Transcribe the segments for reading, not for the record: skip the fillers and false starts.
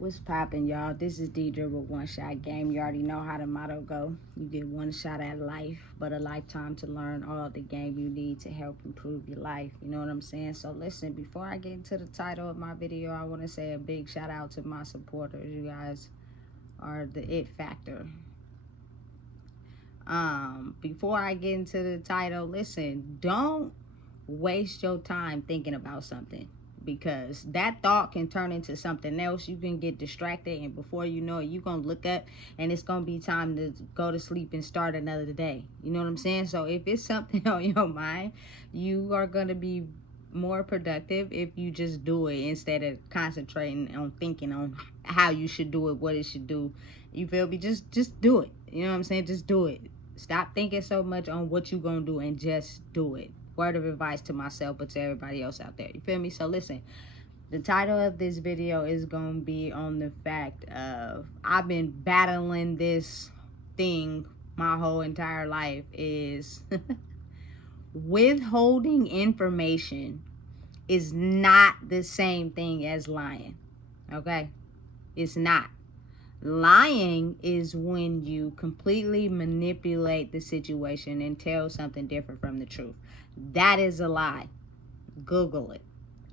What's poppin', y'all? This is Deidre with One Shot Game. You already know how the motto go. You get one shot at life, but a lifetime to learn all the game you need to help improve your life. You know what I'm saying? So listen, before I get into the title of my video, I want to say a big shout out to my supporters. You guys are the it factor. Before I get into the title, listen, don't waste your time thinking about something, because that thought can turn into something else. You can get distracted, and before you know it, you're gonna look up and it's gonna be time to go to sleep and start another day. You know what I'm saying? So if it's something on your mind, you are gonna be more productive if you just do it instead of concentrating on thinking on how you should do it, what it should do. You feel me? Just do it. You know what I'm saying? Just do it. Stop thinking so much on what you gonna do and just do it. Word of advice to myself, but to everybody else out there. You feel me? So listen, the title of this video is going to be on the fact of I've been battling this thing my whole entire life is withholding information is not the same thing as lying. Okay? It's not. Lying is when you completely manipulate the situation and tell something different from the truth. That is a lie. Google it.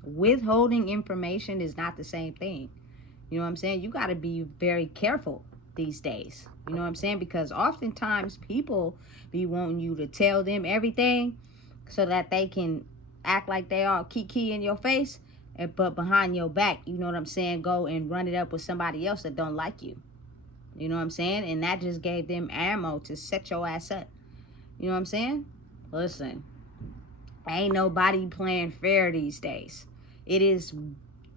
Withholding information is not the same thing. You know what I'm saying? You got to be very careful these days. You know what I'm saying? Because oftentimes people be wanting you to tell them everything so that they can act like they are kiki in your face, but behind your back, you know what I'm saying, go and run it up with somebody else that don't like you. You know what I'm saying? And that just gave them ammo to set your ass up. You know what I'm saying? Listen, ain't nobody playing fair these days. It is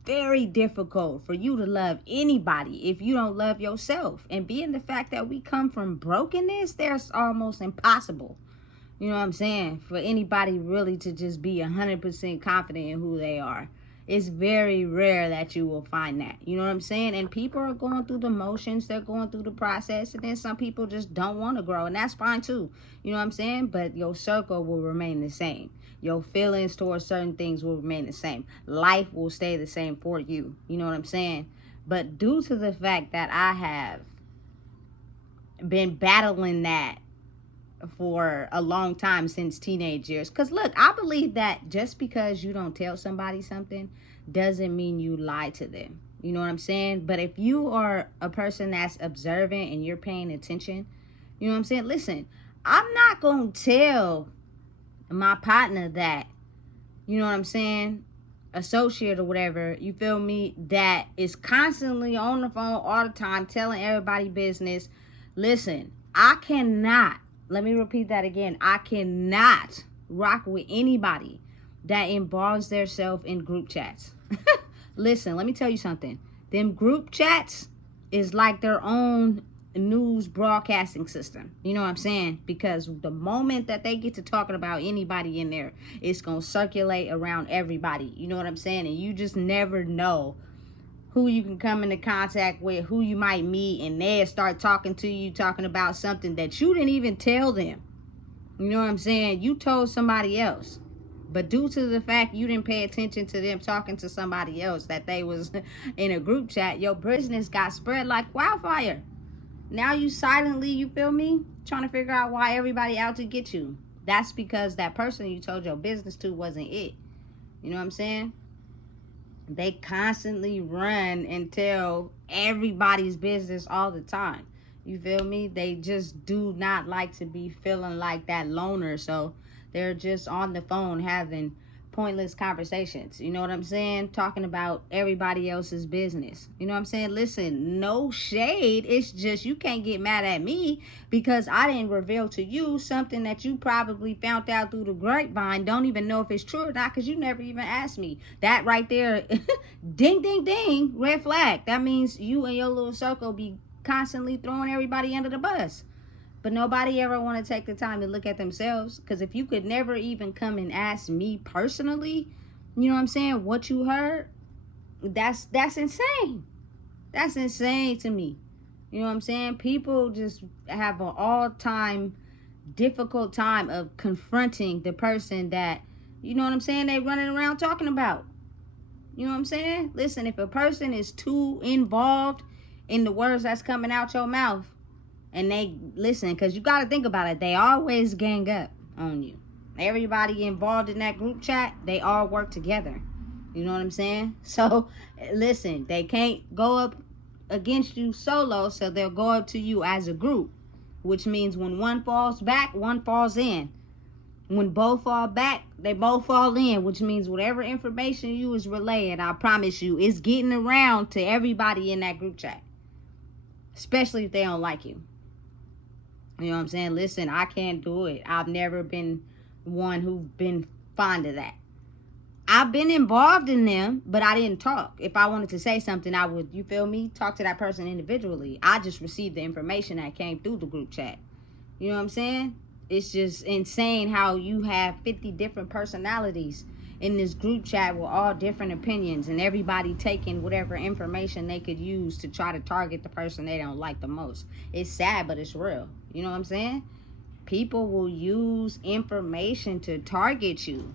very difficult for you to love anybody if you don't love yourself. And being the fact that we come from brokenness, there's almost impossible. You know what I'm saying? For anybody really to just be 100% confident in who they are. It's very rare that you will find that. You know what I'm saying? And people are going through the motions. They're going through the process. And then some people just don't want to grow. And that's fine too. You know what I'm saying? But your circle will remain the same. Your feelings towards certain things will remain the same. Life will stay the same for you. You know what I'm saying? But due to the fact that I have been battling that for a long time, since teenage years, because look, I believe that just because you don't tell somebody something doesn't mean you lie to them. You know what I'm saying? But if you are a person that's observant and you're paying attention, you know what I'm saying? Listen, I'm not gonna tell my partner that, you know what I'm saying, associate or whatever, you feel me, that is constantly on the phone all the time telling everybody business. Listen, I cannot, let me repeat that again. I cannot rock with anybody that involves themselves in group chats. Listen, let me tell you something. Them group chats is like their own news broadcasting system. You know what I'm saying? Because the moment that they get to talking about anybody in there, it's going to circulate around everybody. You know what I'm saying? And you just never know who you can come into contact with, who you might meet, and they'll start talking to you, talking about something that you didn't even tell them. You know what I'm saying? You told somebody else. But due to the fact you didn't pay attention to them talking to somebody else, that they was in a group chat, your business got spread like wildfire. Now you silently, you feel me, trying to figure out why everybody out to get you. That's because that person you told your business to wasn't it. You know what I'm saying? They constantly run and tell everybody's business all the time. You feel me? They just do not like to be feeling like that loner. So they're just on the phone having pointless conversations. You know what I'm saying? Talking about everybody else's business. You know what I'm saying? Listen, no shade. It's just you can't get mad at me because I didn't reveal to you something that you probably found out through the grapevine. Don't even know if it's true or not because you never even asked me. That right there, ding, ding, ding, red flag. That means you and your little circle be constantly throwing everybody under the bus. But nobody ever want to take the time to look at themselves. Because if you could never even come and ask me personally, you know what I'm saying, what you heard, that's insane. That's insane to me. You know what I'm saying? People just have an all-time difficult time of confronting the person that, you know what I'm saying, they running around talking about. You know what I'm saying? Listen, if a person is too involved in the words that's coming out your mouth, and they listen, because you got to think about it, they always gang up on you. Everybody involved in that group chat, they all work together. You know what I'm saying? So listen, they can't go up against you solo, so they'll go up to you as a group, which means when one falls back, one falls in. When both fall back, they both fall in, which means whatever information you is relaying, I promise you, it's getting around to everybody in that group chat, especially if they don't like you. You know what I'm saying? Listen, I can't do it. I've never been one who's been fond of that. I've been involved in them, but I didn't talk. If I wanted to say something, I would, you feel me, talk to that person individually. I just received the information that came through the group chat. You know what I'm saying? It's just insane how you have 50 different personalities in this group chat with all different opinions, and everybody taking whatever information they could use to try to target the person they don't like the most. It's sad, but it's real. You know what I'm saying? People will use information to target you.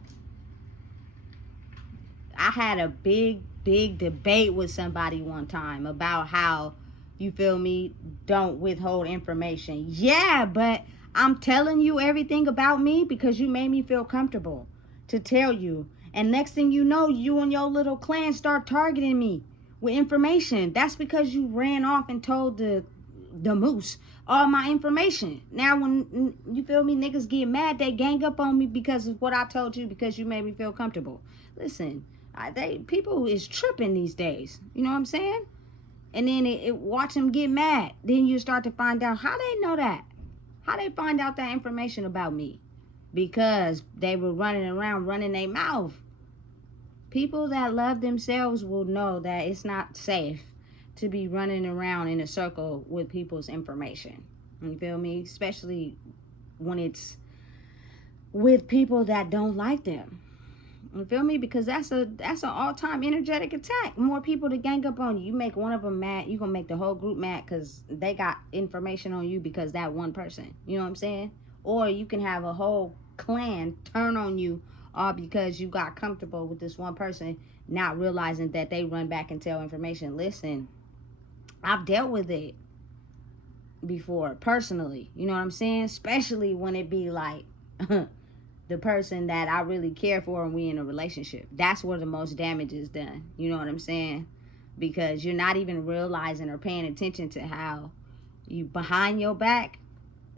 I had a big debate with somebody one time about how, you feel me, don't withhold information. Yeah, but I'm telling you everything about me because you made me feel comfortable to tell you. And next thing you know, you and your little clan start targeting me with information. That's because you ran off and told the moose all my information. Now when, you feel me, niggas get mad, they gang up on me because of what I told you, because you made me feel comfortable. Listen, people is tripping these days. You know what I'm saying? And then watch them get mad. Then you start to find out how they know that. How they find out that information about me? Because they were running around running their mouth. People that love themselves will know that it's not safe to be running around in a circle with people's information. You feel me? Especially when it's with people that don't like them. You feel me? Because that's an all-time energetic attack. More people to gang up on you. You make one of them mad, you gonna make the whole group mad because they got information on you because that one person. You know what I'm saying? Or you can have a whole clan turn on you all because you got comfortable with this one person, not realizing that they run back and tell information. Listen, I've dealt with it before personally. You know what I'm saying? Especially when it be like the person that I really care for and we in a relationship. That's where the most damage is done. You know what I'm saying? Because you're not even realizing or paying attention to how you behind your back,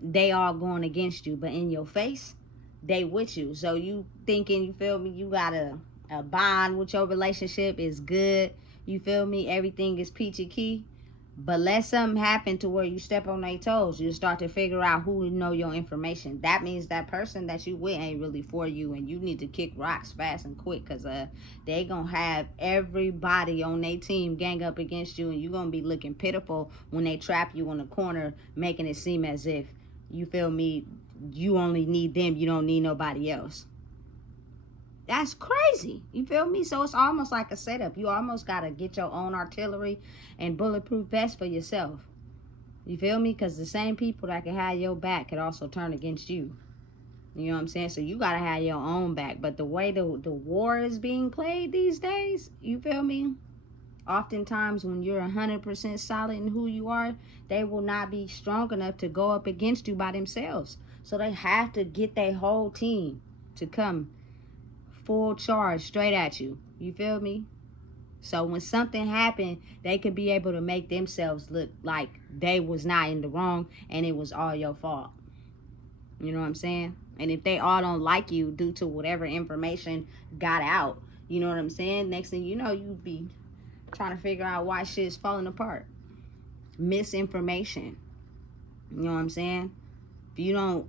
they all going against you, but in your face, they with you. So you thinking, you feel me, you got a bond with your relationship, is good. You feel me? Everything is peachy key. But let something happen to where you step on their toes. You start to figure out who know your information. That means that person that you with ain't really for you, and you need to kick rocks fast and quick, because they gonna have everybody on their team gang up against you, and you gonna be looking pitiful when they trap you in a corner, making it seem as if, you feel me, you only need them, you don't need nobody else. That's crazy. You feel me? So it's almost like a setup. You almost got to get your own artillery and bulletproof vest for yourself. You feel me? Because the same people that can have your back could also turn against you. You know what I'm saying? So you got to have your own back. But the way the war is being played these days, you feel me? Oftentimes when you're 100% solid in who you are, they will not be strong enough to go up against you by themselves. So they have to get their whole team to come full charge straight at you. You feel me? So when something happened, they could be able to make themselves look like they was not in the wrong and it was all your fault. You know what I'm saying? And if they all don't like you due to whatever information got out, you know what I'm saying? Next thing you know, you'd be trying to figure out why shit's falling apart. Misinformation. You know what I'm saying? If you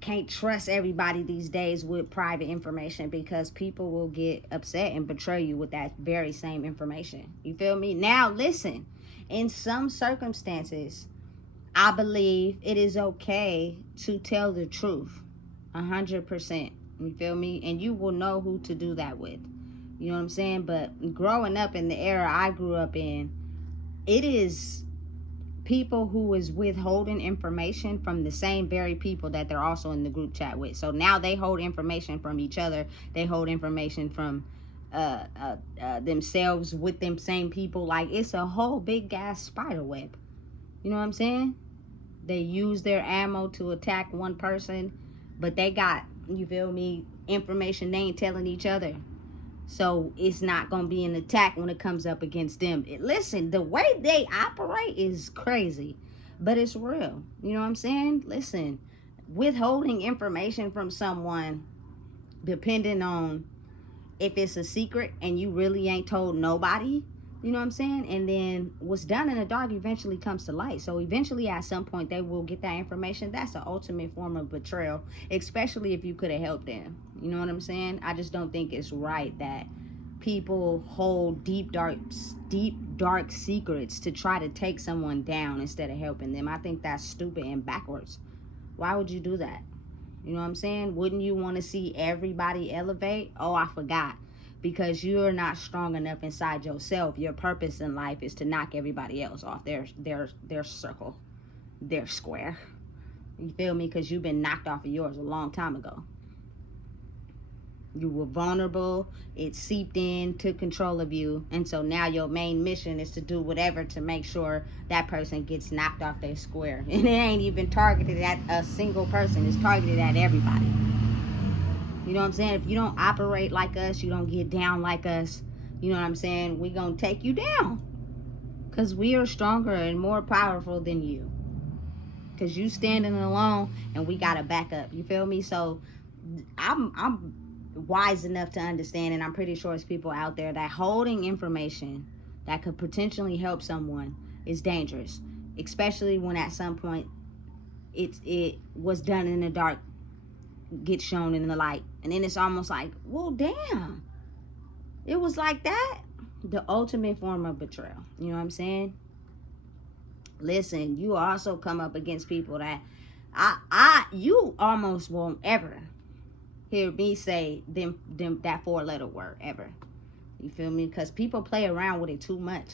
can't trust everybody these days with private information, because people will get upset and betray you with that very same information. You feel me? Now listen, in some circumstances, I believe it is okay to tell the truth 100%. You feel me? And you will know who to do that with. You know what I'm saying? But growing up in the era I grew up in, it is people who is withholding information from the same very people that they're also in the group chat with. So now they hold information from each other. They hold information from themselves with them same people. Like, it's a whole big ass spider web. You know what I'm saying? They use their ammo to attack one person, but they got, you feel me, information they ain't telling each other. So it's not going to be an attack when it comes up against them. Listen, the way they operate is crazy, but it's real. You know what I'm saying? Listen, withholding information from someone, depending on if it's a secret and you really ain't told nobody, you know what I'm saying? And then what's done in the dark eventually comes to light. So eventually at some point they will get that information. That's the ultimate form of betrayal, especially if you could have helped them. You know what I'm saying? I just don't think it's right that people hold deep dark secrets to try to take someone down instead of helping them. I think that's stupid and backwards. Why would you do that? You know what I'm saying? Wouldn't you want to see everybody elevate? Oh, I forgot. Because you're not strong enough inside yourself. Your purpose in life is to knock everybody else off their circle, their square. You feel me? Because you've been knocked off of yours a long time ago. You were vulnerable. It seeped in, took control of you. And so now your main mission is to do whatever to make sure that person gets knocked off their square. And it ain't even targeted at a single person. It's targeted at everybody. You know what I'm saying? If you don't operate like us, you don't get down like us, you know what I'm saying? We gonna take you down. Because we are stronger and more powerful than you. Because you standing alone and we gotta back up. You feel me? So I'm wise enough to understand, and I'm pretty sure it's people out there, that holding information that could potentially help someone is dangerous. Especially when at some point it was done in the dark gets shown in the light, and then it's almost like, well, damn, it was like that. The ultimate form of betrayal. You know what I'm saying? Listen, you also come up against people that you almost won't ever hear me say them that 4-letter word ever. You feel me? Because people play around with it too much.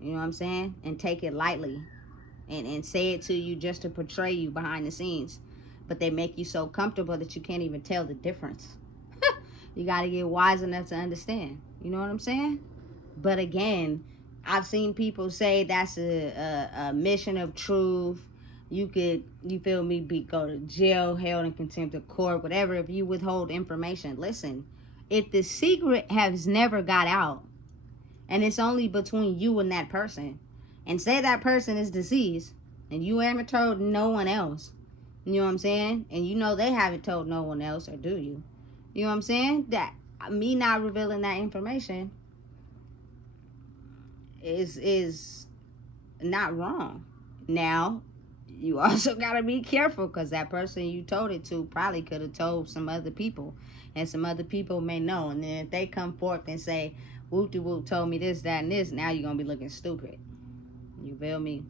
You know what I'm saying? And take it lightly, and say it to you just to portray you behind the scenes. But they make you so comfortable that you can't even tell the difference. You got to get wise enough to understand. You know what I'm saying? But again, I've seen people say that's a mission of truth. You could, you feel me, go to jail, held in contempt of court, whatever, if you withhold information. Listen, if the secret has never got out, and it's only between you and that person, and say that person is deceased, and you haven't told no one else, you know what I'm saying? And you know they haven't told no one else, or do you? You know what I'm saying? That me not revealing that information is not wrong. Now, you also got to be careful, because that person you told it to probably could have told some other people, and some other people may know. And then if they come forth and say, whoop-de-whoop told me this, that, and this, now you're going to be looking stupid. You feel me?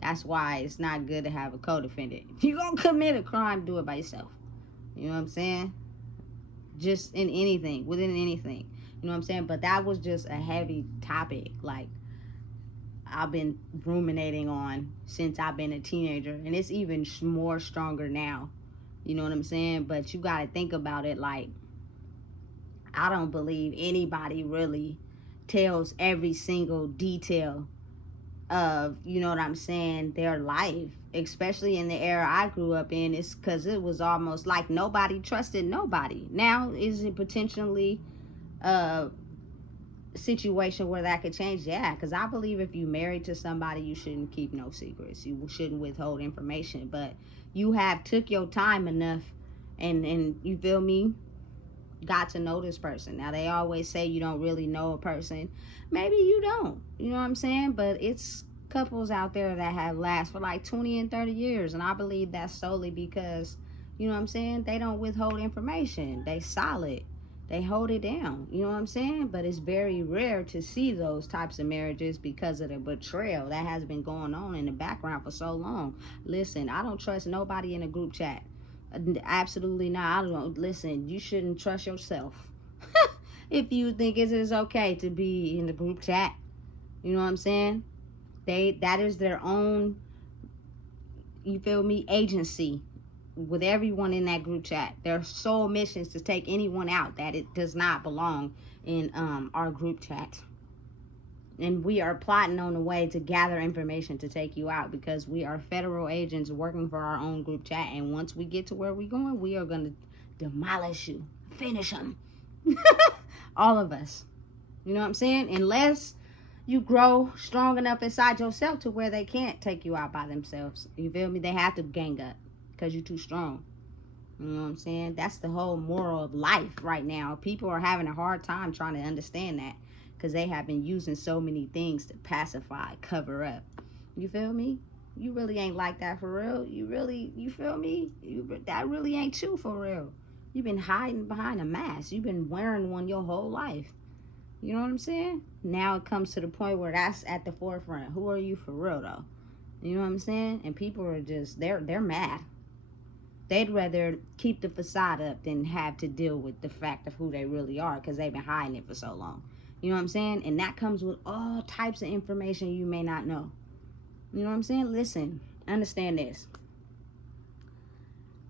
That's why it's not good to have a co-defendant. If you're going to commit a crime, do it by yourself. You know what I'm saying? Just in anything, within anything. You know what I'm saying? But that was just a heavy topic. Like, I've been ruminating on since I've been a teenager. And it's even more stronger now. You know what I'm saying? But you got to think about it like, I don't believe anybody really tells every single detail of, you know what I'm saying, their life. Especially in the era I grew up in. It's because it was almost like nobody trusted nobody. Now, is it potentially a situation where that could change? Yeah, because I believe if you married to somebody, you shouldn't keep no secrets. You shouldn't withhold information. But you have took your time enough, and you feel me, got to know this person. Now, they always say you don't really know a person. Maybe you don't. You know what I'm saying? But it's couples out there that have last for like 20 and 30 years. And I believe that's solely because, you know what I'm saying, they don't withhold information. They solid. They hold it down. You know what I'm saying? But it's very rare to see those types of marriages because of the betrayal that has been going on in the background for so long. Listen, I don't trust nobody in a group chat. Absolutely not. I don't. Listen, you shouldn't trust yourself. If you think it is okay to be in the group chat. You know what I'm saying? That is their own, you feel me, agency. with everyone in that group chat. Their sole mission is to take anyone out that it does not belong in our group chat. And we are plotting on a way to gather information to take you out, because we are federal agents working for our own group chat. And once we get to where we're going, we are going to demolish you, finish them. All of us. You know what I'm saying? Unless you grow strong enough inside yourself to where they can't take you out by themselves. You feel me? They have to gang up because you're too strong. You know what I'm saying? That's the whole moral of life right now. People are having a hard time trying to understand that, because they have been using so many things to pacify, cover up. You feel me? You really ain't like that for real. You feel me? That really ain't you for real. You've been hiding behind a mask. You've been wearing one your whole life. You know what I'm saying? Now it comes to the point where that's at the forefront. Who are you for real, though? You know what I'm saying? And people are just, they're mad. They'd rather keep the facade up than have to deal with the fact of who they really are, because they've been hiding it for so long. You know what I'm saying? And that comes with all types of information you may not know. You know what I'm saying? Listen, understand this.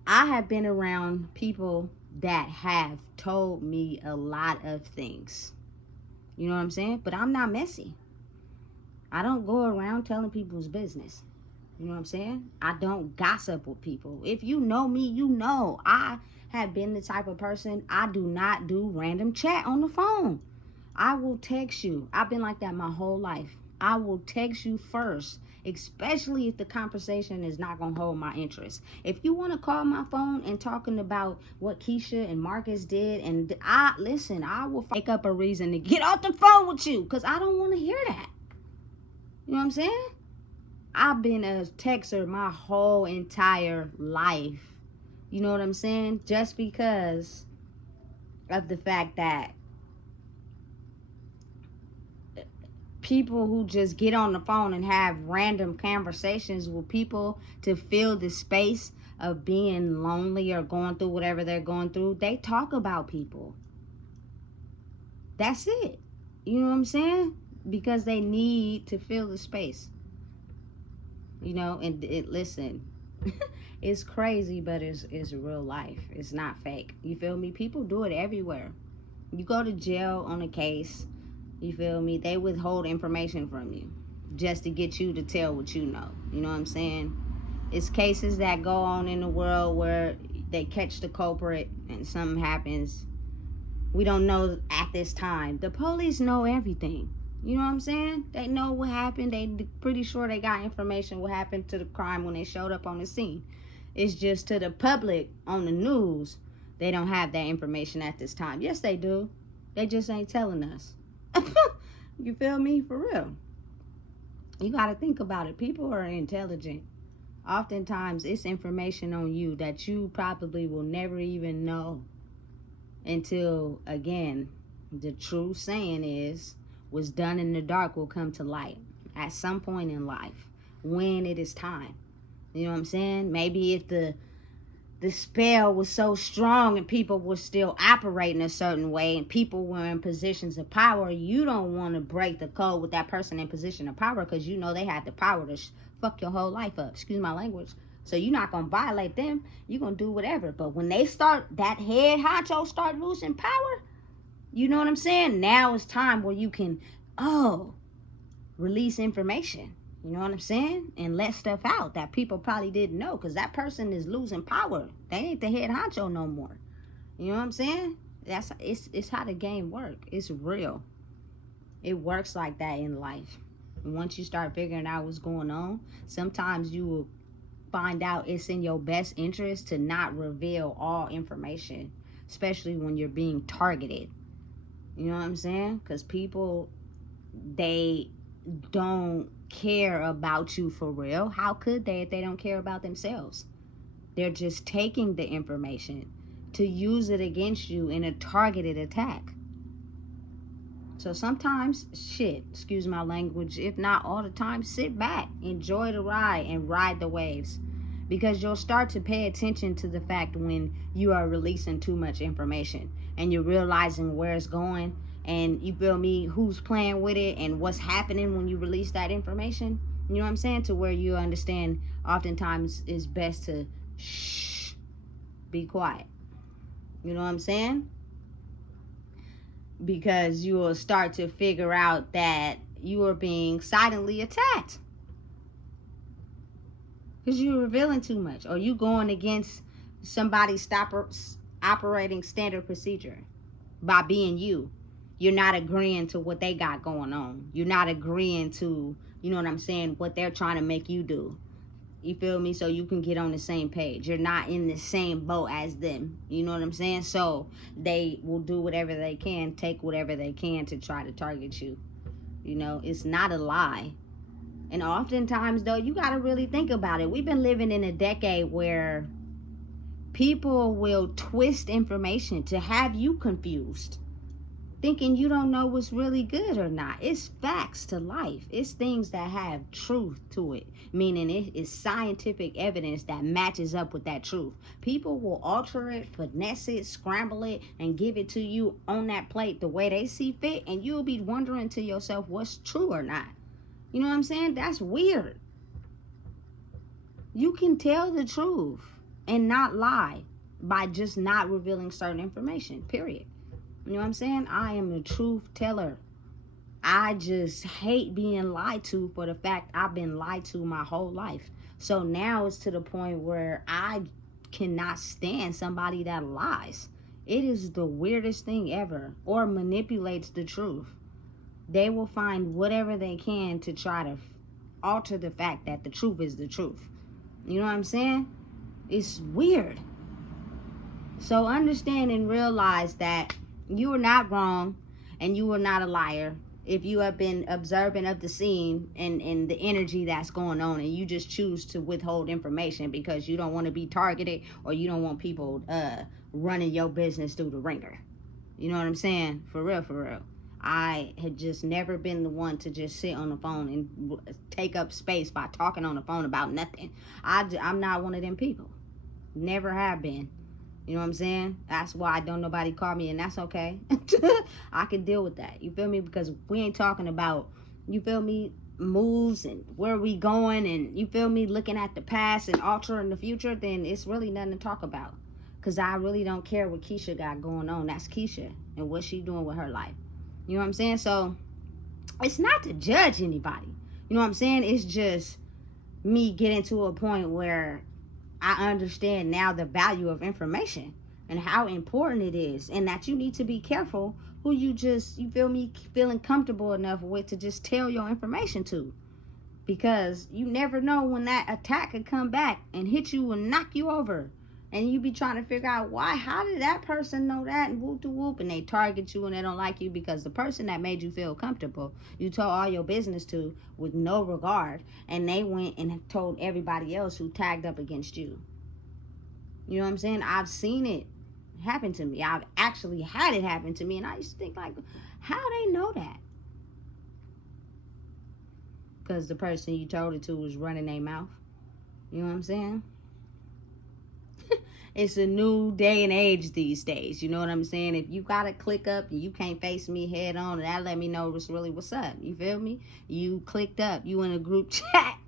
I have been around people that have told me a lot of things. You know what I'm saying? But I'm not messy. I don't go around telling people's business. You know what I'm saying? I don't gossip with people. If you know me, you know I have been the type of person, I do not do random chat on the phone. I will text you. I've been like that my whole life. I will text you first, especially if the conversation is not going to hold my interest. If you want to call my phone and talking about what Keisha and Marcus did, and I will make up a reason to get off the phone with you, because I don't want to hear that. You know what I'm saying? I've been a texter my whole entire life. You know what I'm saying? Just because of the fact that people who just get on the phone and have random conversations with people to fill the space of being lonely or going through whatever they're going through, they talk about people. That's it. You know what I'm saying? Because they need to fill the space. You know, and listen, it's crazy, but it's real life. It's not fake. You feel me? People do it everywhere. You go to jail on a case, you feel me? They withhold information from you just to get you to tell what you know. You know what I'm saying? It's cases that go on in the world where they catch the culprit and something happens. We don't know at this time. The police know everything. You know what I'm saying? They know what happened. They pretty sure they got information what happened to the crime when they showed up on the scene. It's just to the public on the news, they don't have that information at this time. Yes, they do. They just ain't telling us. You feel me? For real. You got to think about it. People are intelligent. Oftentimes, it's information on you that you probably will never even know until, again, the true saying is, what's done in the dark will come to light at some point in life when it is time. You know what I'm saying? Maybe if the spell was so strong and people were still operating a certain way and people were in positions of power, you don't want to break the code with that person in position of power, because you know they had the power to fuck your whole life up. Excuse my language. So you're not going to violate them. You're going to do whatever. But when they start, that head honcho start losing power, you know what I'm saying? Now it's time where you can, release information. You know what I'm saying? And let stuff out that people probably didn't know, because that person is losing power. They ain't the head honcho no more. You know what I'm saying? It's how the game works. It's real. It works like that in life. And once you start figuring out what's going on, sometimes you will find out it's in your best interest to not reveal all information, especially when you're being targeted. You know what I'm saying? Because people, they don't care about you for real. How could they if they don't care about themselves? They're just taking the information to use it against you in a targeted attack. So sometimes, excuse my language, if not all the time, sit back, enjoy the ride, and ride the waves. Because you'll start to pay attention to the fact when you are releasing too much information and you're realizing where it's going, and you feel me, who's playing with it and what's happening when you release that information. You know what I'm saying? To where you understand oftentimes it's best to shh be quiet. You know what I'm saying? Because you will start to figure out that you are being silently attacked. Because you're revealing too much. Or you going against somebody's operating standard procedure by being you. You're not agreeing to what they got going on. You're not agreeing to, you know what I'm saying, what they're trying to make you do. You feel me? So you can get on the same page. You're not in the same boat as them. You know what I'm saying? So they will do whatever they can, take whatever they can to try to target you. You know, it's not a lie. And oftentimes, though, you got to really think about it. We've been living in a decade where people will twist information to have you confused, thinking you don't know what's really good or not. It's facts to life. It's things that have truth to it, meaning it is scientific evidence that matches up with that truth. People will alter it, finesse it, scramble it, and give it to you on that plate the way they see fit, and you'll be wondering to yourself what's true or not. You know what I'm saying? That's weird. You can tell the truth and not lie by just not revealing certain information, period. You know what I'm saying? I am a truth teller. I just hate being lied to for the fact I've been lied to my whole life. So now it's to the point where I cannot stand somebody that lies. It is the weirdest thing ever, or manipulates the truth. They will find whatever they can to try to alter the fact that the truth is the truth. You know what I'm saying? It's weird. So understand and realize that you are not wrong and you are not a liar if you have been observant of the scene and the energy that's going on, and you just choose to withhold information because you don't want to be targeted, or you don't want people running your business through the ringer. You know what I'm saying? For real, for real. I had just never been the one to just sit on the phone and take up space by talking on the phone about nothing. I'm not one of them people. Never have been. You know what I'm saying? That's why don't nobody call me, and that's okay. I can deal with that. You feel me? Because we ain't talking about, you feel me, moves and where we going, and you feel me, looking at the past and altering the future, then it's really nothing to talk about. Because I really don't care what Keisha got going on. That's Keisha and what she doing with her life. You know what I'm saying? So it's not to judge anybody. You know what I'm saying? It's just me getting to a point where I understand now the value of information and how important it is, and that you need to be careful who you feel me, feeling comfortable enough with to just tell your information to, because you never know when that attack could come back and hit you and knock you over, and you be trying to figure out how did that person know that, and whoop to whoop, and they target you and they don't like you because the person that made you feel comfortable, you told all your business to with no regard, and they went and told everybody else who tagged up against you. You know what I'm saying? I've seen it happen to me. I've actually had it happen to me, and I used to think, like, how they know that? Because the person you told it to was running their mouth. You know what I'm saying? It's a new day and age these days. You know what I'm saying? If you got to click up and you can't face me head on, that let me know what's up. You feel me? You clicked up. You in a group chat.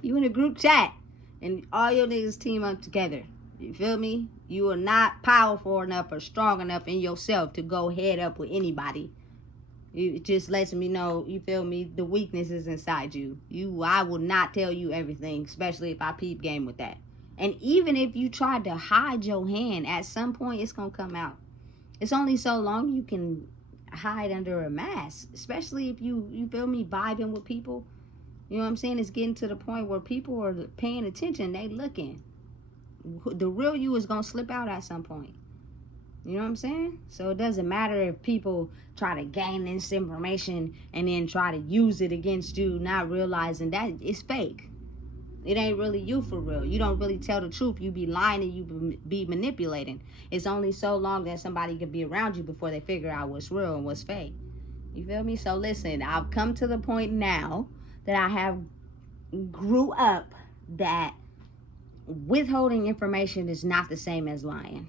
You in a group chat. And all your niggas team up together. You feel me? You are not powerful enough or strong enough in yourself to go head up with anybody. It just lets me know, you feel me, the weakness is inside you. I will not tell you everything, especially if I peep game with that. And even if you try to hide your hand, at some point it's going to come out. It's only so long you can hide under a mask, especially if you feel me, vibing with people. You know what I'm saying? It's getting to the point where people are paying attention. They looking. The real you is going to slip out at some point. You know what I'm saying? So it doesn't matter if people try to gain this information and then try to use it against you, not realizing that it's fake. It ain't really you for real. You don't really tell the truth. You be lying and you be manipulating. It's only so long that somebody could be around you before they figure out what's real and what's fake. You feel me? So listen, I've come to the point now that I have grew up that withholding information is not the same as lying,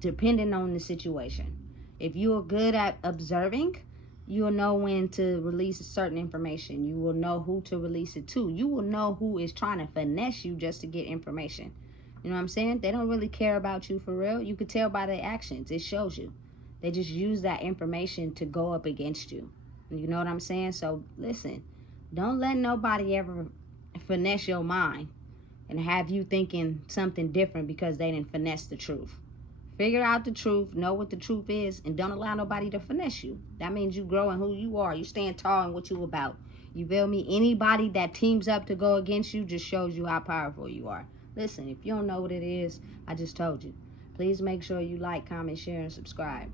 depending on the situation. If you are good at observing, you will know when to release certain information. You will know who to release it to. You will know who is trying to finesse you just to get information. You know what I'm saying? They don't really care about you for real. You could tell by their actions. It shows you. They just use that information to go up against you. You know what I'm saying? So listen, don't let nobody ever finesse your mind and have you thinking something different because they didn't finesse the truth. Figure out the truth, know what the truth is, and don't allow nobody to finesse you. That means you growing who you are. You stand tall in what you about. You feel me? Anybody that teams up to go against you just shows you how powerful you are. Listen, if you don't know what it is, I just told you. Please make sure you like, comment, share, and subscribe.